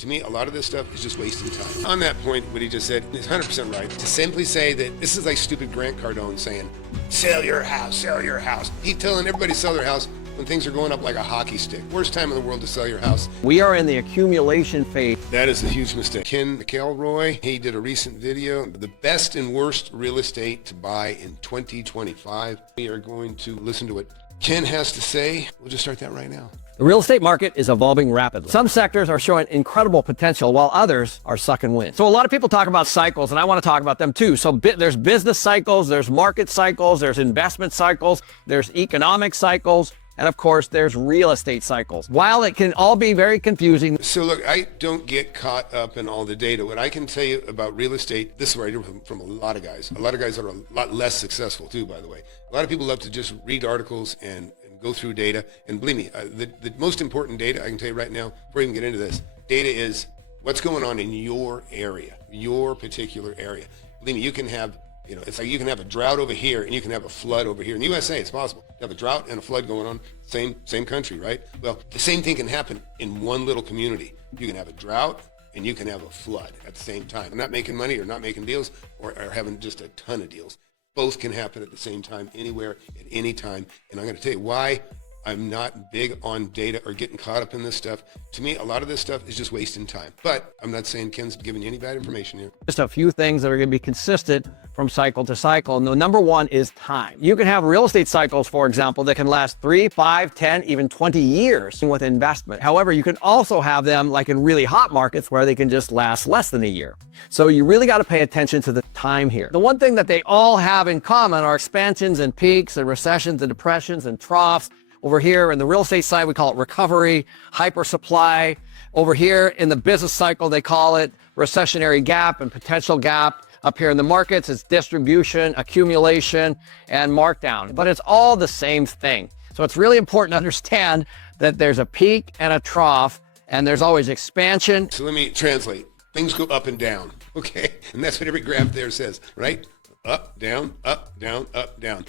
To me, a lot of this stuff is just wasting time. On that point, what he just said is 100% right. To simply say that this is like stupid Grant Cardone saying, sell your house, sell your house. He's telling everybody to sell their house when things are going up like a hockey stick. Worst time in the world to sell your house. We are in the accumulation phase. That is a huge mistake. Ken McElroy, he did a recent video, the best and worst real estate to buy in 2025. We are going to listen to what Ken has to say. We'll just start that right now. The real estate market is evolving rapidly. Some sectors are showing incredible potential while others are sucking wind. So a lot of people talk about cycles, and I want to talk about them too. So there's business cycles, there's market cycles, there's investment cycles, there's economic cycles, and of course, there's real estate cycles. While it can all be very confusing. So look, I don't get caught up in all the data. What I can tell you about real estate, this is what I hear from a lot of guys. A lot of guys that are a lot less successful too, by the way. A lot of people love to just read articles and go through data. And believe me, the most important data I can tell you right now, before I even get into this, data is what's going on in your area, your particular area. Believe me, you can have, it's like you can have a drought over here and you can have a flood over here. In the USA, it's possible to have a drought and a flood going on, same country, right? Well, the same thing can happen in one little community. You can have a drought and you can have a flood at the same time. Not making money or not making deals or having just a ton of deals. Both can happen at the same time, anywhere, at any time. And I'm going to tell you why I'm not big on data or getting caught up in this stuff. To me, a lot of this stuff is just wasting time. But I'm not saying Ken's giving you any bad information here. Just a few things that are going to be consistent from cycle to cycle. And the number one is time. You can have real estate cycles, for example, that can last 3, 5, 10, even 20 years with investment. However, you can also have them like in really hot markets where they can just last less than a year. So you really got to pay attention to the time here. The one thing that they all have in common are expansions and peaks and recessions and depressions and troughs. Over here in the real estate side, we call it recovery, hyper supply. Over here in the business cycle, they call it recessionary gap and potential gap. Up here in the markets, it's distribution, accumulation, and markdown. But it's all the same thing. So it's really important to understand that there's a peak and a trough, and there's always expansion. So let me translate. Things go up and down, okay? And that's what every graph there says, right? Up, down, up, down, up, down.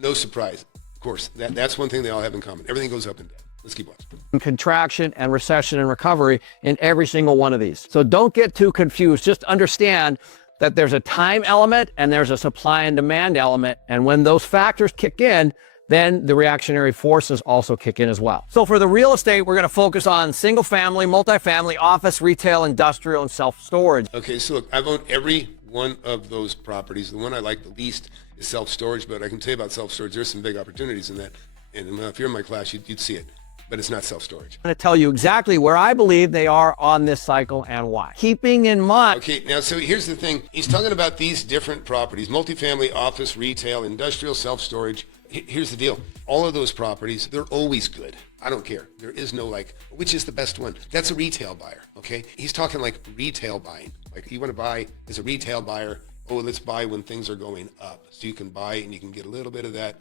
No surprise. Of course, that's one thing they all have in common. Everything goes up and down. Let's keep watching. Contraction and recession and recovery in every single one of these. So don't get too confused. Just understand that there's a time element and there's a supply and demand element. And when those factors kick in, then the reactionary forces also kick in as well. So for the real estate, we're going to focus on single family, multifamily, office, retail, industrial, and self-storage. Okay, so look, I've owned every one of those properties. The one I like the least is self-storage, but I can tell you about self-storage. There's some big opportunities in that. And if you're in my class, you'd see it. But it's not self-storage. I'm going to tell you exactly where I believe they are on this cycle and why. Keeping in mind. Okay, now, so here's the thing. He's talking about these different properties, multifamily, office, retail, industrial, self-storage. Here's the deal. All of those properties, they're always good. I don't care. There is no which is the best one? That's a retail buyer, okay? He's talking like retail buying. Like you want to buy as a retail buyer, let's buy when things are going up. So you can buy and you can get a little bit of that,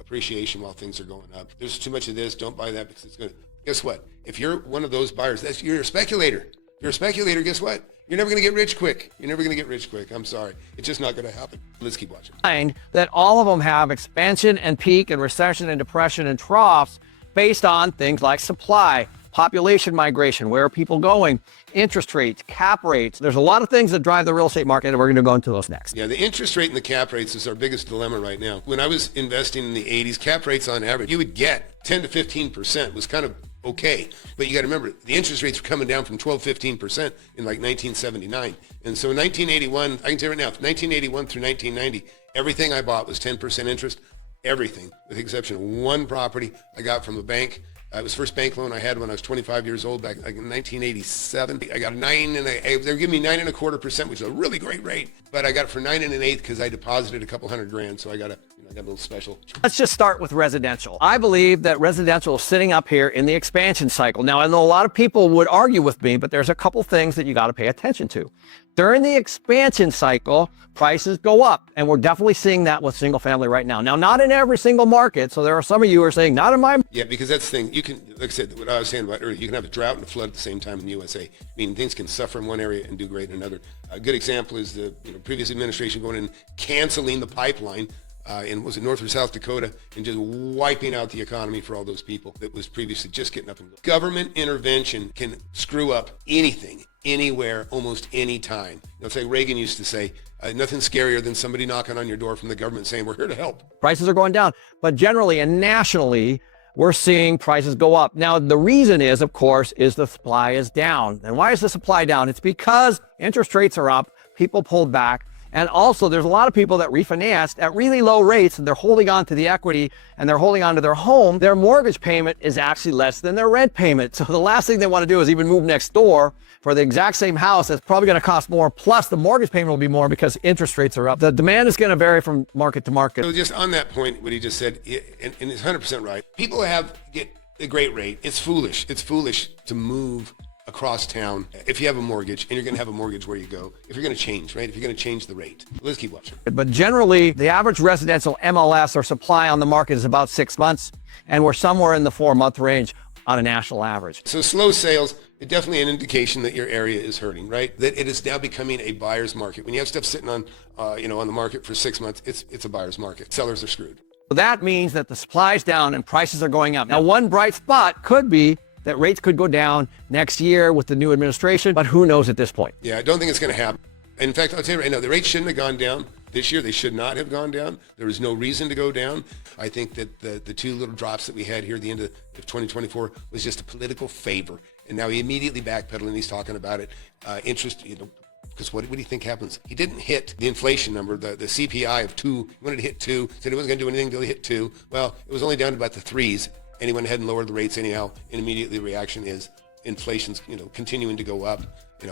appreciation while things are going up. There's too much of this, don't buy that because it's going to, guess what? If you're one of those buyers, you're a speculator. You're a speculator, guess what? You're never going to get rich quick. You're never going to get rich quick. I'm sorry. It's just not going to happen. Let's keep watching. That all of them have expansion and peak and recession and depression and troughs based on things like supply, population migration, where are people going, interest rates, cap rates. There's a lot of things that drive the real estate market, and we're going to go into those next. Yeah, the interest rate and the cap rates is our biggest dilemma right now. When I was investing in the 80s, cap rates on average, you would get 10 to 15% was kind of okay. But you got to remember, the interest rates were coming down from 12, 15% in like 1979. And so in 1981, I can tell you right now, 1981 through 1990, everything I bought was 10% interest. Everything, with the exception of one property I got from a bank. It was the first bank loan I had when I was 25 years old, back in 1987. I got they were giving me 9.25%, which is a really great rate. But I got it for 9 1/8 because I deposited a couple $100,000, so I got a little special. Let's just start with residential. I believe that residential is sitting up here in the expansion cycle. Now, I know a lot of people would argue with me, but there's a couple things that you got to pay attention to. During the expansion cycle, prices go up, and we're definitely seeing that with single family right now. Now, not in every single market, so there are some of you who are saying, not in my... Yeah, because that's the thing. You can, like I said, what I was saying about earlier, you can have a drought and a flood at the same time in the USA. I mean, things can suffer in one area and do great in another. A good example is the previous administration going and canceling the pipeline was it North or South Dakota, and just wiping out the economy for all those people that was previously just getting up and going. Government intervention can screw up anything, anywhere, almost any time. It's like Reagan used to say, nothing scarier than somebody knocking on your door from the government saying, we're here to help. Prices are going down, but generally and nationally, we're seeing prices go up. Now, the reason is, of course, is the supply is down. And why is the supply down? It's because interest rates are up, people pulled back, and also there's a lot of people that refinanced at really low rates, and they're holding on to the equity and they're holding on to their home. Their mortgage payment is actually less than their rent payment. So the last thing they want to do is even move next door for the exact same house. That's probably going to cost more, plus the mortgage payment will be more because interest rates are up. The demand is going to vary from market to market. So just on that point, what he just said, and it's 100% right. People get a great rate. It's foolish. It's foolish to move across town if you have a mortgage, and you're going to have a mortgage where you go, if you're going to change, right? If you're going to change the rate. Let's keep watching. But generally, the average residential MLS or supply on the market is about 6 months, and we're somewhere in the 4-month range on a national average. So slow sales is definitely an indication that your area is hurting, right? That it is now becoming a buyer's market. When you have stuff sitting on, on the market for 6 months, it's a buyer's market. Sellers are screwed. So that means that the supply is down and prices are going up. Now, one bright spot could be that rates could go down next year with the new administration, but who knows at this point? Yeah, I don't think it's going to happen. In fact, I'll tell you right now, the rates shouldn't have gone down this year. They should not have gone down. There is no reason to go down. I think that the two little drops that we had here at the end of 2024 was just a political favor. And now he immediately backpedaled and he's talking about it. Interest, because what do you think happens? He didn't hit the inflation number, the CPI of 2. He wanted to hit 2, said he wasn't going to do anything until he hit 2. Well, it was only down to about the 3s. And he went ahead and lowered the rates anyhow, and immediately the reaction is inflation's continuing to go up.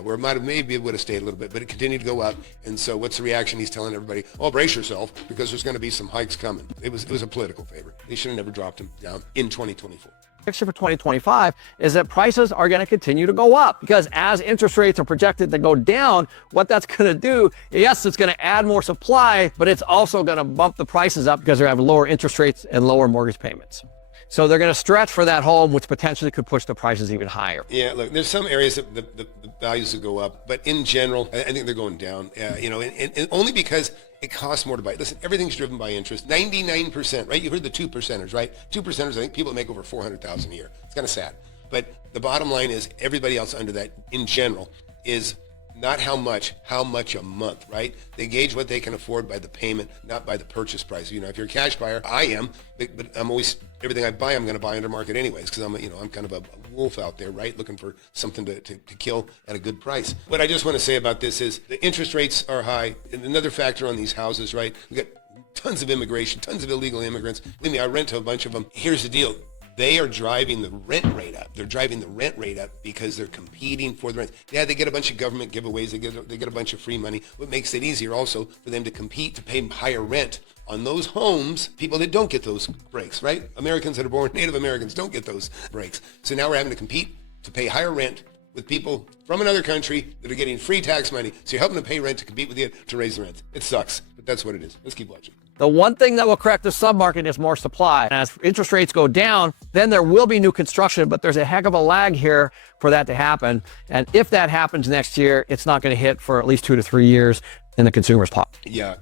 Where it maybe it would have stayed a little bit, but it continued to go up. And so what's the reaction? He's telling everybody, oh, brace yourself, because there's going to be some hikes coming. It was a political favor. They should have never dropped him down in 2024. Picture for 2025 is that prices are going to continue to go up, because as interest rates are projected to go down, what that's going to do, yes, it's going to add more supply, but it's also going to bump the prices up because they have lower interest rates and lower mortgage payments. So they're going to stretch for that home, which potentially could push the prices even higher. Yeah, look, there's some areas that the values will go up, but in general, I think they're going down, and only because it costs more to buy. Listen, everything's driven by interest. 99%, right? You heard the 2%ers, right? 2%ers, I think people make over $400,000 a year. It's kind of sad. But the bottom line is everybody else under that in general is not how much a month, right? They gauge what they can afford by the payment, not by the purchase price. If you're a cash buyer, I am, but I'm always, everything I buy, I'm going to buy under market anyways, because I'm kind of a wolf out there, right? Looking for something to kill at a good price. What I just want to say about this is the interest rates are high. And another factor on these houses, right? We got tons of immigration, tons of illegal immigrants. Believe me, I rent to a bunch of them. Here's the deal. They are driving the rent rate up. They're driving the rent rate up because they're competing for the rent. Yeah, they get a bunch of government giveaways. They get a bunch of free money. What makes it easier also for them to compete to pay higher rent on those homes, people that don't get those breaks, right? Americans that are born, Native Americans don't get those breaks. So now we're having to compete to pay higher rent with people from another country that are getting free tax money. So you're helping them pay rent to compete with you to raise the rent. It sucks, but that's what it is. Let's keep watching. The one thing that will correct the submarket is more supply. And as interest rates go down, then there will be new construction, but there's a heck of a lag here for that to happen. And if that happens next year, it's not going to hit for at least 2 to 3 years in the consumer's pocket. Yeah.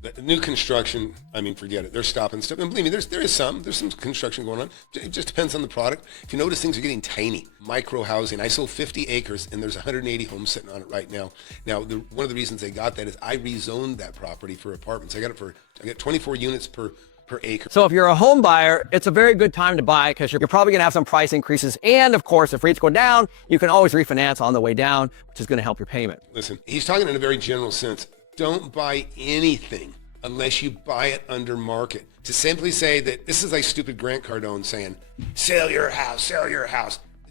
The new construction, forget it. They're stopping stuff. And believe me, there's some construction going on. It just depends on the product. If you notice, things are getting tiny. Micro housing. I sold 50 acres and there's 180 homes sitting on it right now. Now, one of the reasons they got that is I rezoned that property for apartments. I got 24 units per acre. So if you're a home buyer, it's a very good time to buy, because you're probably going to have some price increases. And of course, if rates go down, you can always refinance on the way down, which is going to help your payment. Listen, he's talking in a very general sense. Don't buy anything unless you buy it under market. To simply say that, this is like stupid Grant Cardone saying, sell your house.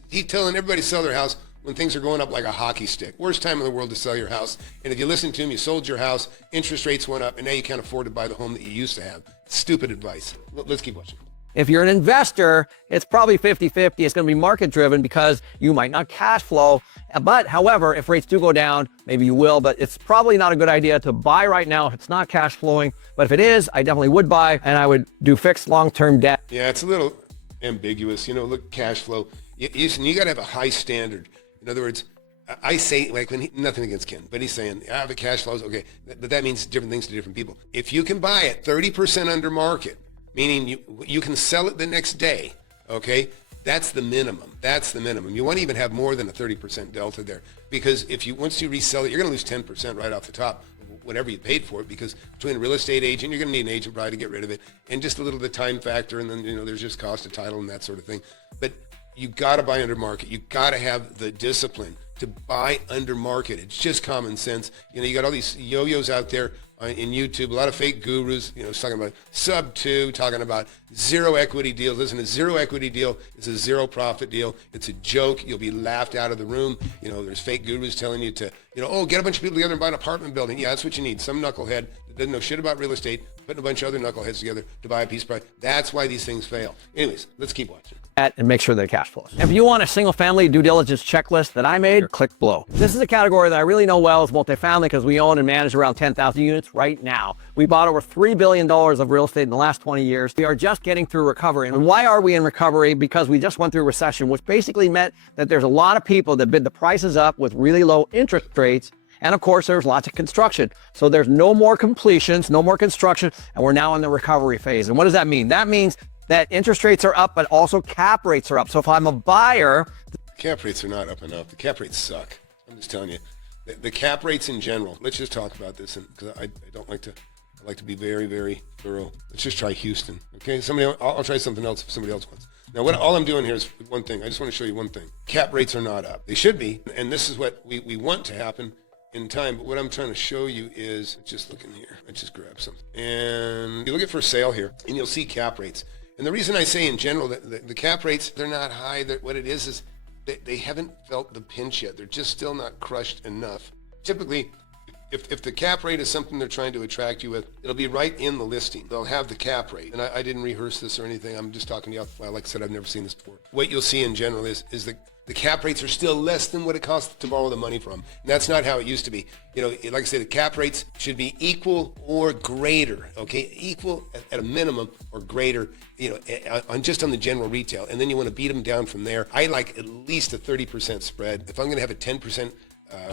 He's telling everybody to sell their house when things are going up like a hockey stick. Worst time in the world to sell your house. And if you listen to him, you sold your house, interest rates went up, and now you can't afford to buy the home that you used to have. Stupid advice. Let's keep watching. If you're an investor, it's probably 50-50. It's going to be market driven because you might not cash flow. But however, if rates do go down, maybe you will, but it's probably not a good idea to buy right now if it's not cash flowing. But if it is, I definitely would buy, and I would do fixed long-term debt. Yeah, it's a little ambiguous. Look, cash flow. You got to have a high standard. In other words, I say, like, nothing against Ken, but he's saying, the cash flows, okay, but that means different things to different people. If you can buy it 30% under market, meaning you can sell it the next day, okay, that's the minimum. That's the minimum. You want to even have more than a 30% delta there, because once you resell it, you're going to lose 10% right off the top, whatever you paid for it, because between a real estate agent, you're going to need an agent probably to get rid of it, and just a little bit of time factor, and then, there's just cost of title and that sort of thing. But you got to buy under market. You got to have the discipline to buy under market. It's just common sense. You got all these yo-yos out there in YouTube, a lot of fake gurus, talking about sub 2, talking about zero equity deals. Listen, a zero equity deal is a zero profit deal. It's a joke. You'll be laughed out of the room. There's fake gurus telling you to, get a bunch of people together and buy an apartment building. Yeah, that's what you need. Some knucklehead that doesn't know shit about real estate, putting a bunch of other knuckleheads together to buy a piece of property. That's why these things fail. Anyways, let's keep watching. And make sure they're cash flows. If you want a single family due diligence checklist that I made, click below. This is a category that I really know well is multifamily, because we own and manage around 10,000 units right now. We bought over $3 billion of real estate in the last 20 years. We are just getting through recovery. And why are we in recovery? Because we just went through a recession, which basically meant that there's a lot of people that bid the prices up with really low interest rates. And of course, there's lots of construction. So there's no more completions, no more construction, and we're now in the recovery phase. And what does that mean? That means that interest rates are up, but also cap rates are up. So if I'm a buyer... Cap rates are not up enough. The cap rates suck. I'm just telling you. The cap rates in general, let's just talk about this, because I like to be very, very thorough. Let's just try Houston, okay? I'll try something else if somebody else wants. Now, all I'm doing here is one thing. I just want to show you one thing. Cap rates are not up. They should be, and this is what we want to happen in time, but what I'm trying to show you is, just look in here. I just grabbed something. And you look at for sale here, and you'll see cap rates. And the reason I say in general that the cap rates, they're not high. What it is they haven't felt the pinch yet. They're just still not crushed enough. Typically, if the cap rate is something they're trying to attract you with, it'll be right in the listing. They'll have the cap rate. And I didn't rehearse this or anything. I'm just talking to you. Well, like I said, I've never seen this before. What you'll see in general is the cap rates are still less than what it costs to borrow the money from. And that's not how it used to be. Like I said, the cap rates should be equal or greater, okay? Equal at a minimum or greater, on the general retail. And then you want to beat them down from there. I like at least a 30% spread. If I'm going to have a 10%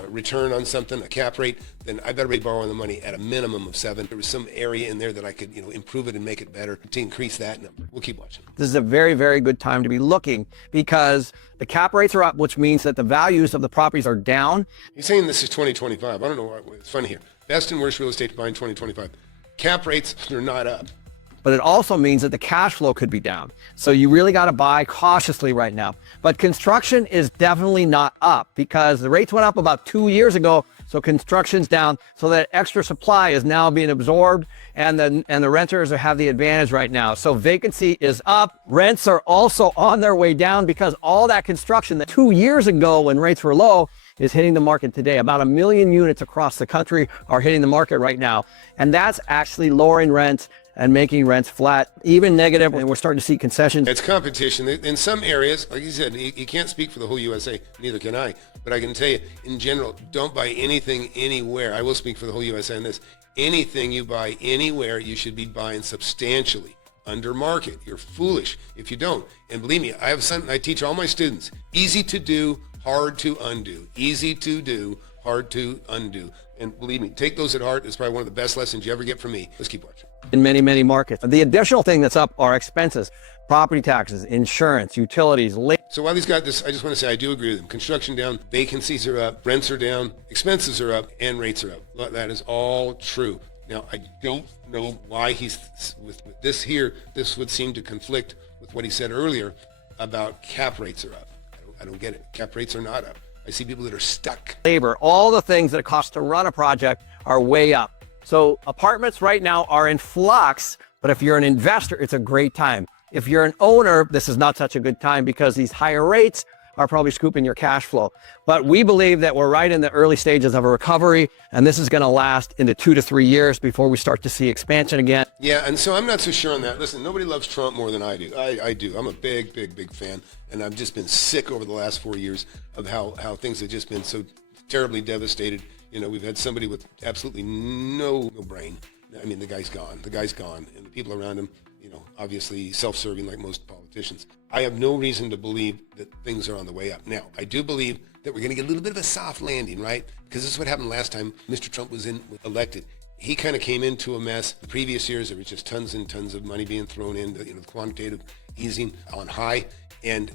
return on something, a cap rate, then I better be borrowing the money at a minimum of 7. There was some area in there that I could, improve it and make it better to increase that number. We'll keep watching. This is a very, very good time to be looking, because the cap rates are up, which means that the values of the properties are down. You're saying this is 2025. I don't know why. It's funny here. Best and worst real estate to buy in 2025. Cap rates, they're not up. But it also means that the cash flow could be down. So you really got to buy cautiously right now. But construction is definitely not up, because the rates went up about 2 years ago. So construction's down. So that extra supply is now being absorbed, and the renters have the advantage right now. So vacancy is up. Rents are also on their way down, because all that construction that 2 years ago when rates were low is hitting the market today. About 1 million units across the country are hitting the market right now. And that's actually lowering rents and making rents flat, even negative, and we're starting to see concessions. It's competition. In some areas, like you said, you can't speak for the whole USA, neither can I, but I can tell you, in general, don't buy anything anywhere. I will speak for the whole USA on this. Anything you buy anywhere, you should be buying substantially under market. You're foolish if you don't. And believe me, I have something I teach all my students. Easy to do, hard to undo. Easy to do, hard to undo. And believe me, take those at heart. It's probably one of the best lessons you ever get from me. Let's keep watching. In many, many markets. The additional thing that's up are expenses, property taxes, insurance, utilities. So while he's got this, I just want to say I do agree with him. Construction down, vacancies are up, rents are down, expenses are up, and rates are up. That is all true. Now, I don't know why he's, with this here, this would seem to conflict with what he said earlier about cap rates are up. I don't get it. Cap rates are not up. I see people that are stuck. Labor, all the things that it costs to run a project are way up. So apartments right now are in flux, but if you're an investor, it's a great time. If you're an owner, this is not such a good time, because these higher rates are probably scooping your cash flow. But we believe that we're right in the early stages of a recovery, and this is going to last into 2 to 3 years before we start to see expansion again. Yeah, and so I'm not so sure on that. Listen, nobody loves Trump more than I do. I do. I'm a big, big, big fan, and I've just been sick over the last 4 years of how things have just been so terribly devastated. We've had somebody with absolutely no brain. I mean, the guy's gone. And the people around him, obviously self-serving like most politicians. I have no reason to believe that things are on the way up. Now, I do believe that we're going to get a little bit of a soft landing, right? Because this is what happened last time Mr. Trump was elected. He kind of came into a mess. The previous years, there was just tons and tons of money being thrown in, the quantitative easing on high, and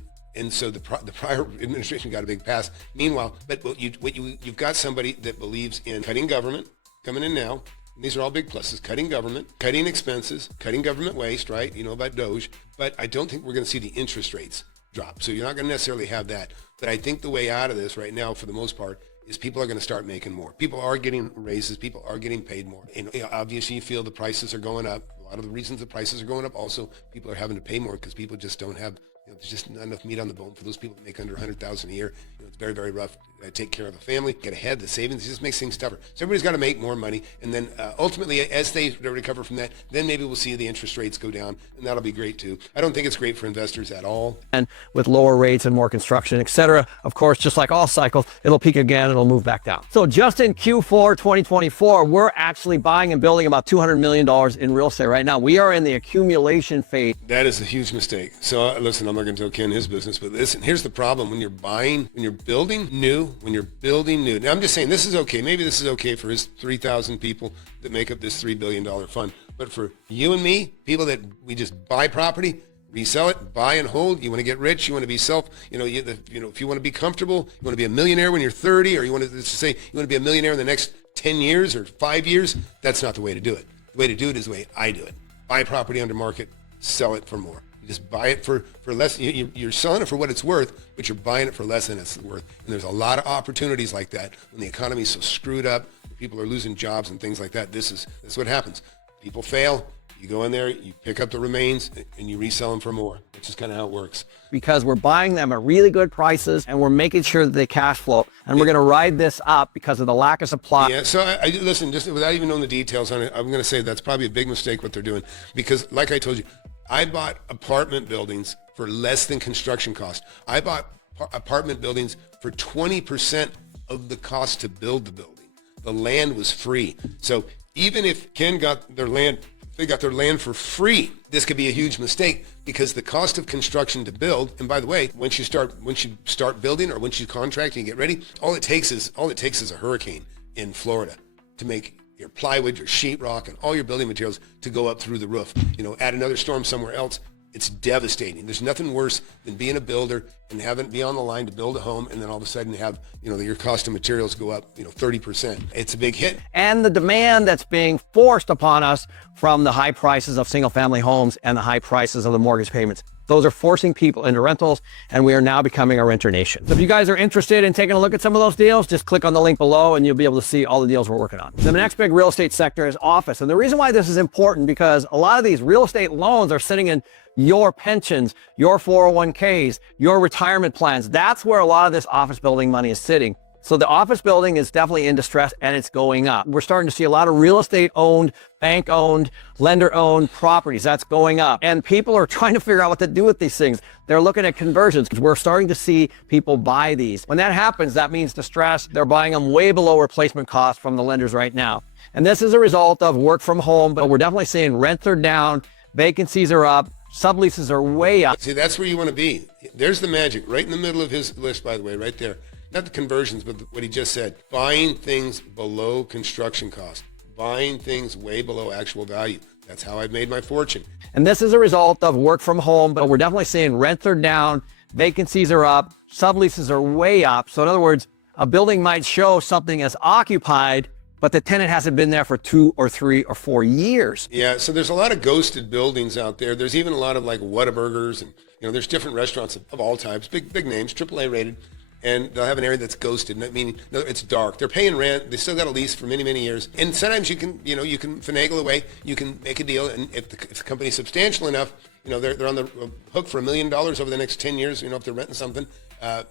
so the prior administration got a big pass. Meanwhile, but you've got somebody that believes in cutting government, coming in now. These are all big pluses: cutting government, cutting expenses, cutting government waste, right? You know about Doge. But I don't think we're going to see the interest rates drop. So you're not going to necessarily have that. But I think the way out of this right now, for the most part, is people are going to start making more. People are getting raises. People are getting paid more. And obviously, you feel the prices are going up. A lot of the reasons the prices are going up, also, people are having to pay more because people just don't have, there's just not enough meat on the bone for those people that make under $100,000 a year. It's very, very rough to take care of a family, get ahead, the savings, it just makes things tougher. So everybody's got to make more money. And then ultimately, as they recover from that, then maybe we'll see the interest rates go down, and that'll be great too. I don't think it's great for investors at all. And with lower rates and more construction, et cetera, of course, just like all cycles, it'll peak again, it'll move back down. So just in Q4 2024, we're actually buying and building about $200 million in real estate right now. We are in the accumulation phase. That is a huge mistake. So listen, I'm not going to tell Ken his business, but listen, here's the problem. When you're building new, now I'm just saying this is okay. Maybe this is okay for his 3,000 people that make up this $3 billion fund. But for you and me, people that we just buy property, resell it, buy and hold, you want to get rich, you want to be if you want to be comfortable, you want to be a millionaire when you're 30, or you want to say you want to be a millionaire in the next 10 years or 5 years, that's not the way to do it. The way to do it is the way I do it. Buy property under market, sell it for more. Just buy it for less. You're selling it for what it's worth, but you're buying it for less than it's worth. And there's a lot of opportunities like that when the economy is so screwed up, people are losing jobs and things like that. This is what happens. People fail. You go in there, you pick up the remains, and you resell them for more. That's just kind of how it works. Because we're buying them at really good prices, and we're making sure that they cash flow. And we're going to ride this up because of the lack of supply. Yeah, so I listen, just without even knowing the details on it, I'm going to say that's probably a big mistake what they're doing. Because like I told you, I bought apartment buildings for less than construction cost. I bought apartment buildings for 20% of the cost to build the building. The land was free. So even if Ken got their land, they got their land for free, this could be a huge mistake because the cost of construction to build, and by the way, once you start building or once you contract and you get ready, all it takes is a hurricane in Florida to make your plywood, your sheetrock, and all your building materials to go up through the roof. Add another storm somewhere else, it's devastating. There's nothing worse than being a builder and having to be on the line to build a home, and then all of a sudden have, your cost of materials go up, 30%. It's a big hit. And the demand that's being forced upon us from the high prices of single family homes and the high prices of the mortgage payments. Those are forcing people into rentals, and we are now becoming a renter nation. So if you guys are interested in taking a look at some of those deals, just click on the link below and you'll be able to see all the deals we're working on. The next big real estate sector is office. And the reason why this is important, because a lot of these real estate loans are sitting in your pensions, your 401ks, your retirement plans. That's where a lot of this office building money is sitting. So the office building is definitely in distress, and it's going up. We're starting to see a lot of real estate owned, bank owned, lender owned properties. That's going up. And people are trying to figure out what to do with these things. They're looking at conversions. We're starting to see people buy these. When that happens, that means distress. They're buying them way below replacement cost from the lenders right now. And this is a result of work from home, but we're definitely seeing rents are down, vacancies are up, subleases are way up. See, that's where you want to be. There's the magic right in the middle of his list, by the way, right there. Not the conversions, but what he just said. Buying things below construction cost. Buying things way below actual value. That's how I've made my fortune. And this is a result of work from home, but we're definitely seeing rents are down, vacancies are up, subleases are way up. So in other words, a building might show something as occupied, but the tenant hasn't been there for 2 or 3 or 4 years. Yeah, so there's a lot of ghosted buildings out there. There's even a lot of like Whataburgers, and there's different restaurants of all types, big names, AAA rated. And they'll have an area that's ghosted, meaning it's dark. They're paying rent. They still got a lease for many, many years. And sometimes you can finagle away. You can make a deal, and if the company's substantial enough, they're on the hook for $1 million over the next 10 years. If they're renting something,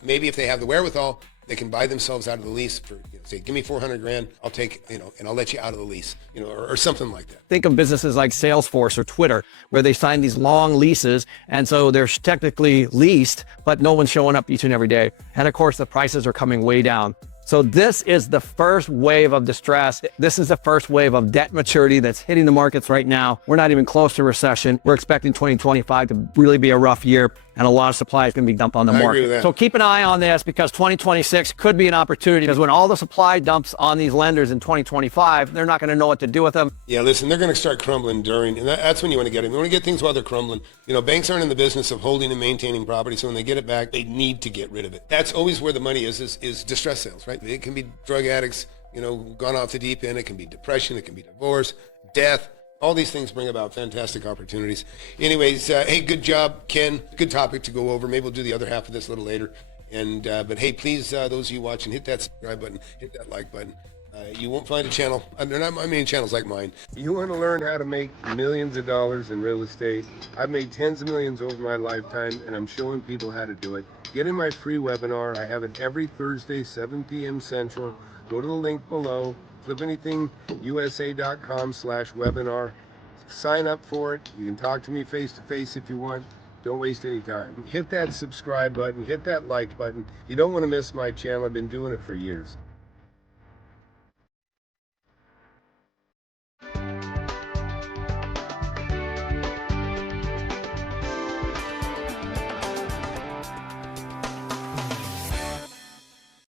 maybe if they have the wherewithal, they can buy themselves out of the lease for, say, give me $400,000, I'll take, and I'll let you out of the lease, or something like that. Think of businesses like Salesforce or Twitter, where they sign these long leases, and so they're technically leased, but no one's showing up each and every day. And of course, the prices are coming way down. So this is the first wave of distress. This is the first wave of debt maturity that's hitting the markets right now. We're not even close to recession. We're expecting 2025 to really be a rough year, and a lot of supply is going to be dumped on the I agree market. with that. So keep an eye on this, because 2026 could be an opportunity, because when all the supply dumps on these lenders in 2025, they're not going to know what to do with them. Yeah, listen, they're going to start crumbling during, and that's when you want to get them. You want to get things while they're crumbling. You know, banks aren't in the business of holding and maintaining property, so when they get it back, they need to get rid of it. That's always where the money is distress sales, right? It can be drug addicts, you know, gone off the deep end. It can be depression. It can be divorce, death. All these things bring about fantastic opportunities. Anyways, hey, good job, Ken. Good topic to go over. Maybe we'll do the other half of this a little later. And but hey, please, those of you watching, hit that subscribe button, hit that like button. You won't find a channel. They're not my main channels like mine. You want to learn how to make millions of dollars in real estate? I've made tens of millions over my lifetime, and I'm showing people how to do it. Get in my free webinar. I have it every Thursday, 7 p.m. Central. Go to the link below, FlipAnythingUSA.com/webinar. Sign up for it. You can talk to me face to face if you want. Don't waste any time. Hit that subscribe button, hit that like button. You don't want to miss my channel. I've been doing it for years.